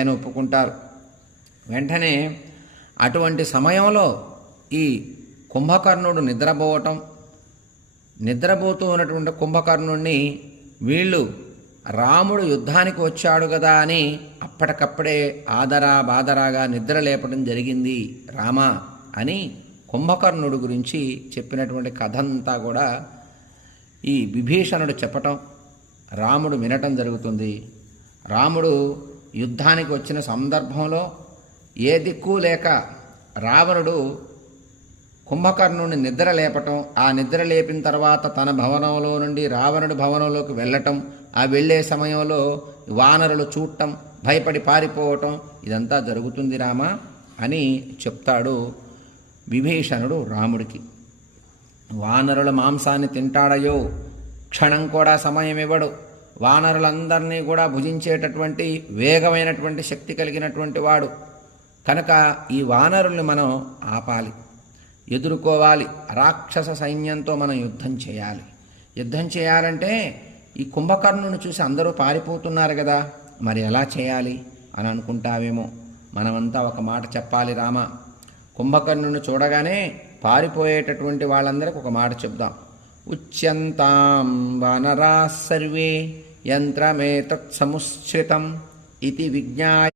అని ఒప్పుకుంటారు. వెంటనే అటువంటి సమయంలో ఈ కుంభకర్ణుడు నిద్రపోతూ ఉన్నటువంటి కుంభకర్ణుడిని వీళ్ళు రాముడు యుద్ధానికి వచ్చాడు కదా అని అప్పటికప్పుడే బాదరాగా నిద్ర లేపడం జరిగింది రామా అని కుంభకర్ణుడు గురించి చెప్పినటువంటి కథంతా కూడా ఈ విభీషణుడు చెప్పటం రాముడు వినటం జరుగుతుంది. రాముడు యుద్ధానికి వచ్చిన సందర్భంలో ఏ దిక్కు లేక రావణుడు కుంభకర్ణుడిని నిద్ర లేపటం, ఆ నిద్ర లేపిన తర్వాత తన భవనంలో నుండి రావణుడి భవనంలోకి వెళ్ళటం, ఆ వెళ్ళే సమయంలో వానరులు చూడటం, భయపడి పారిపోవటం, ఇదంతా జరుగుతుంది రామా అని చెప్తాడు విభీషణుడు రాముడికి. వానరుల మాంసాన్ని తింటాడయో, క్షణం కూడా సమయం ఇవ్వడు. వానరులందరినీ కూడా భుజించేటటువంటి వేగమైనటువంటి శక్తి కలిగినటువంటి వాడు కనుక ఈ వానరుల్ని మనం ఆపాలి, ఎదుర్కోవాలి. రాక్షస సైన్యంతో మనం యుద్ధం చేయాలి. యుద్ధం చేయాలంటే ఈ కుంభకర్ణుని చూసి అందరూ పారిపోతున్నారు కదా, మరి ఎలా చేయాలి అని అనుకుంటావేమో. మనమంతా ఒక మాట చెప్పాలి రామ. కుంభకర్ణుని చూడగానే పారిపోయేటటువంటి వాళ్ళందరికీ ఒక మాట చెప్దాం. ఉచ్యంతాం వానరా సర్వే యంత్రమేతత్ సముశ్రితం ఇతి విజ్ఞాయ